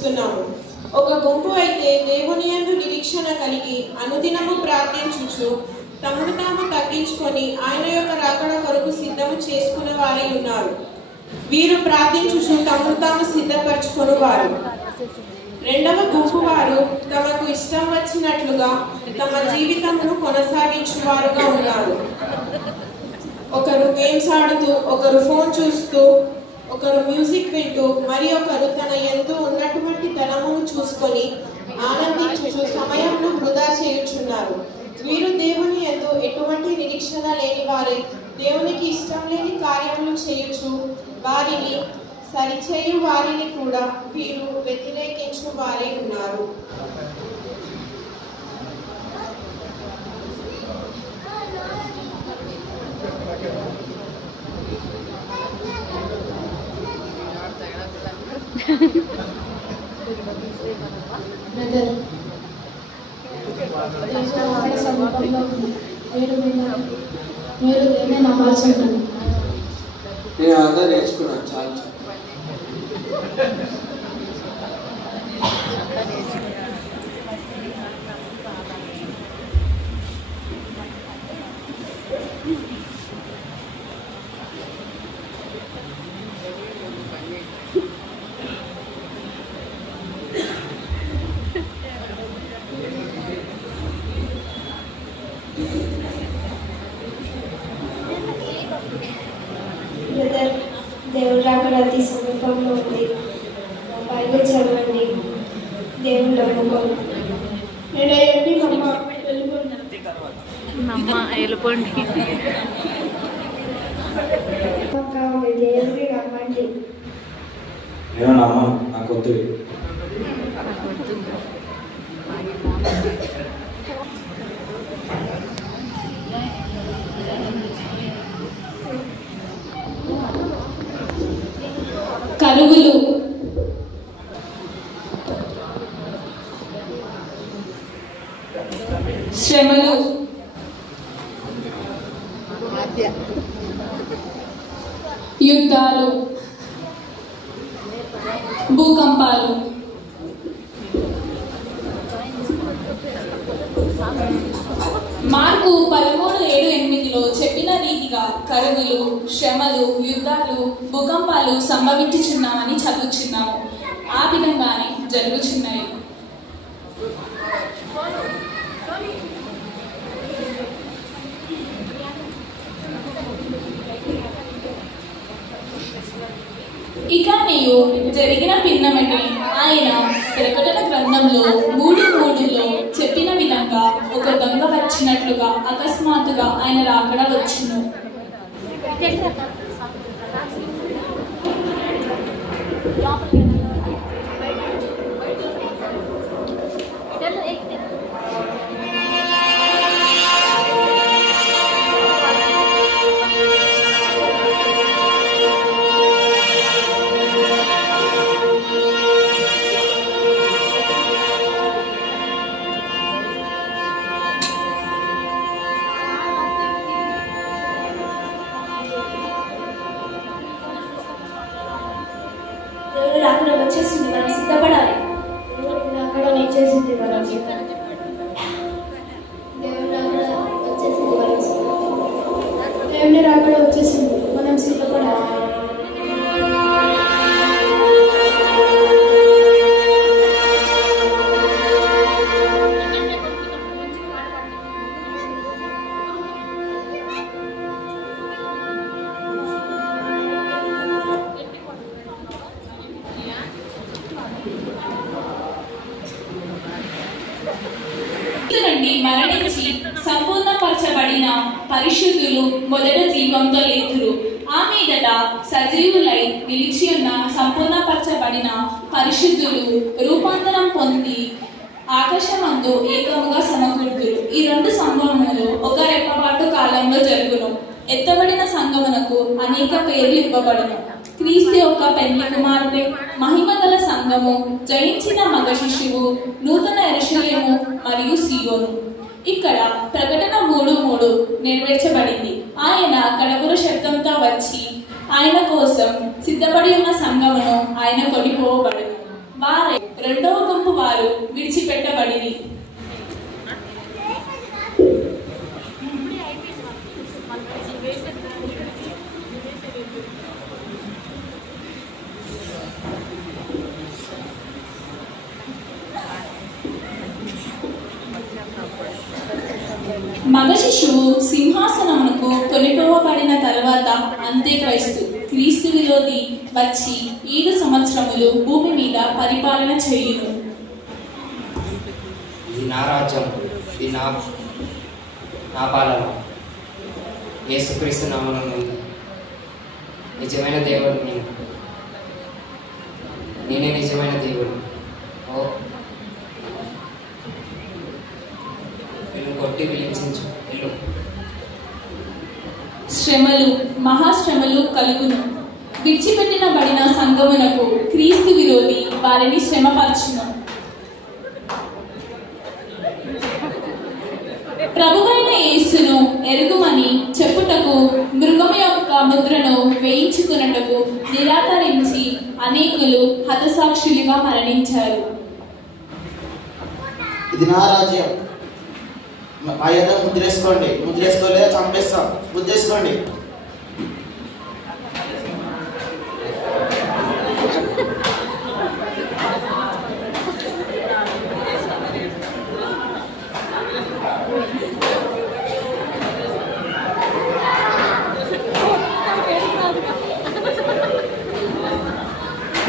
చూస్తున్నాము. ఒక గుంపు అయితే దేవుని యందు నిరీక్షణ కలిగి అనుదినము ప్రార్థించుచు తమను తాము తగ్గించుకొని ఆయన యొక్క రాకడ కొరకు సిద్ధము చేసుకునే వారై ఉన్నారు. వీరు ప్రార్థించుచు తమను తాము సిద్ధపరచుకొని వారు. రెండవ గుంపు వారు తమకు ఇష్టం వచ్చినట్లుగా తమ జీవితమును కొనసాగించువారుగా ఉన్నారు. ఒకరు గేమ్స్ ఆడుతూ, ఒకరు ఫోన్ చూస్తూ, ఒకరు మ్యూజిక్ వింటూ, మరి ఒకరు తన యందు ఉన్నటువంటి ధనమును చూసుకొని ఆనందించుచు సమయంను వృధా చేయుచున్నారు. వీరు దేవుని యందు ఎటువంటి నిరీక్షణ లేని వారే దేవునికి ఇష్టం లేని కార్యములు చేయుచు వారిని సరిచేయు వారిని కూడా వీరు వ్యతిరేకించు వారే ఉన్నారు. మీరు దేన్ని నమ్మాల్సి ఉంటుంది. నేను అంతా నేర్చుకున్నాను. చాలా దేవుడు రాకడ అతి సమీపంలో ఉంది. బైబిల్ చదవండి, దేవుడు నమ్ముకోండి. వెళ్ళిపోండి. దేవుడిని నమ్మండి. నేను నమ్మను, నాకు వద్దు. కరువులు, శ్రమలు, యుద్ధాలు, భూకంపాలు, మార్కు 13:7-8 చెప్పిన రీతిగా కరువులు, శ్రమలు, యుద్ధాలు, భూకంపాలు సంభవించుచున్నామని చదువుచున్నాము. ఆ విధంగానే జరుగుచున్నాయి. ఇక నీవు జరిగిన పిన్నమని ఆయన ప్రకటన గ్రంథంలో 3:3 చెప్పిన విధంగా ఒక దొంగ వచ్చినట్లుగా అకస్మాత్తుగా ఆయన రాకడ వచ్చును. దేవుడు రాకడ వచ్చేసింది, మనం సిద్ధపడాలి. దేవుడు రాకడ వచ్చేసింది, మనం సిద్ధపడాలి. దేవుని రాకడ వచ్చేసింది, మనం సిద్ధపడాలి. మరణించి సంపూర్ణపరచబడిన పరిశుద్ధులు మొదట జీవంతో లేతురు. ఆ మీదట సజీవులై నిలిచి ఉన్న సంపూర్ణపరచబడిన పరిశుద్ధులు రూపాంతరం పొంది ఆకాశమందు ఏకముగా సమకూర్తురు. ఈ 2 సంగమములు ఒక రెప్పపాటు కాలంలో జరుగును. ఎత్తబడిన సంగమునకు అనేక పేర్లు ఇవ్వబడును. క్రీస్తు యొక్క పెళ్లి కుమార్తె, మహిమగల సంఘము, జయించిన మగ శిశువు, నూతన యెరూషలేము మరియు సీయోను. ఇక్కడ ప్రకటన 3:3 నెరవేర్చబడింది. ఆయన కడబుర శబ్దంతో వచ్చి ఆయన కోసం సిద్ధపడి ఉన్న సంఘమును ఆయన కొనిపోబడును. వారి రెండవ గుంపు వారు విడిచిపెట్టబడిరి. మగ శిశువు సింహాసనమునకు కొనిపోవబడిన తర్వాత అంత్యక్రైస్తు క్రీస్తు విరోధి వచ్చి 7 సంవత్సరములు భూమి మీద పరిపాలన చేయును. ఇది నా రాజ్యం, ఇది నా పాలన. యేసుక్రీస్తు నామమున నిజమైన దేవుడు నేనే నిజమైన దేవుడు. ఓ వీళ్ళు కొట్టి విలించు వెళ్ళు. శ్రమలు మహాశ్రమలు కలుగును. విడిచిపెట్టినబడిన సంఘమునకు క్రీస్తు విరోధి వారిని శ్రమపరచును. ప్రభువైన యేసును ఎరుగుమని చెప్పుటకు మృగము యొక్క ముద్రను వేయించుకున్నటకు నిరాకరించి అనేకులు హతసాక్షులుగా మరణించారు. ఇది నా రాజ్యం, మా యొక్క ముద్రేసుకోండి. ముద్రేసుకోలేదా చంపేస్తాం. ముద్రేసుకోండి.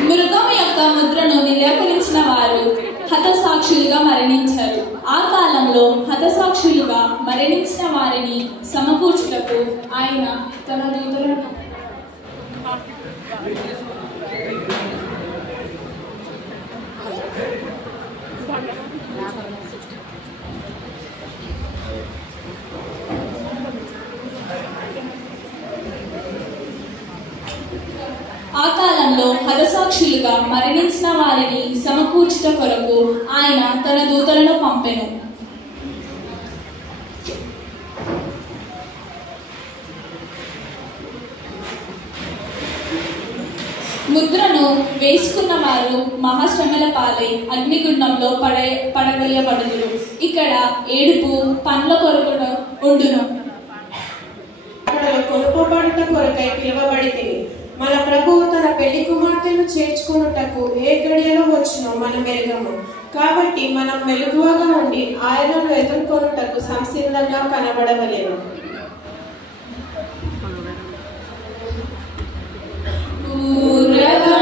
మృగం యొక్క ముద్రను నిరాకరించిన వారు హతసాక్షులుగా మరణించారు. ఆ కాలంలో హతసాక్షులుగా మరణించిన వారిని సమకూర్చుటకు ఆయన తన దూతలను ఆ కాలంలో హతసాక్షులుగా మరణించిన వారిని సమకూర్చుట కొరకు ఆయన తన దూతలను పంపెను. ముద్రను వేసుకున్న వారు మహాశ్రమల పాలై అగ్నిగుండంలో పడవేయబడుదురు. ఇక్కడ ఏడుపు పండ్ల కొరకు ఉండును. కొనుకోబడుట కొరకై పిలువబడితిని. మన ప్రభువు తన పెళ్లి కుమార్తెను చేర్చుకున్నటకు ఏ గడియలో వచ్చునో మనం ఎరగము. కాబట్టి మనం మెలకువగా ఉండి ఆయనను ఎదుర్కొనుటకు సంసిద్ధంగా కనబడవలేము. పూరగా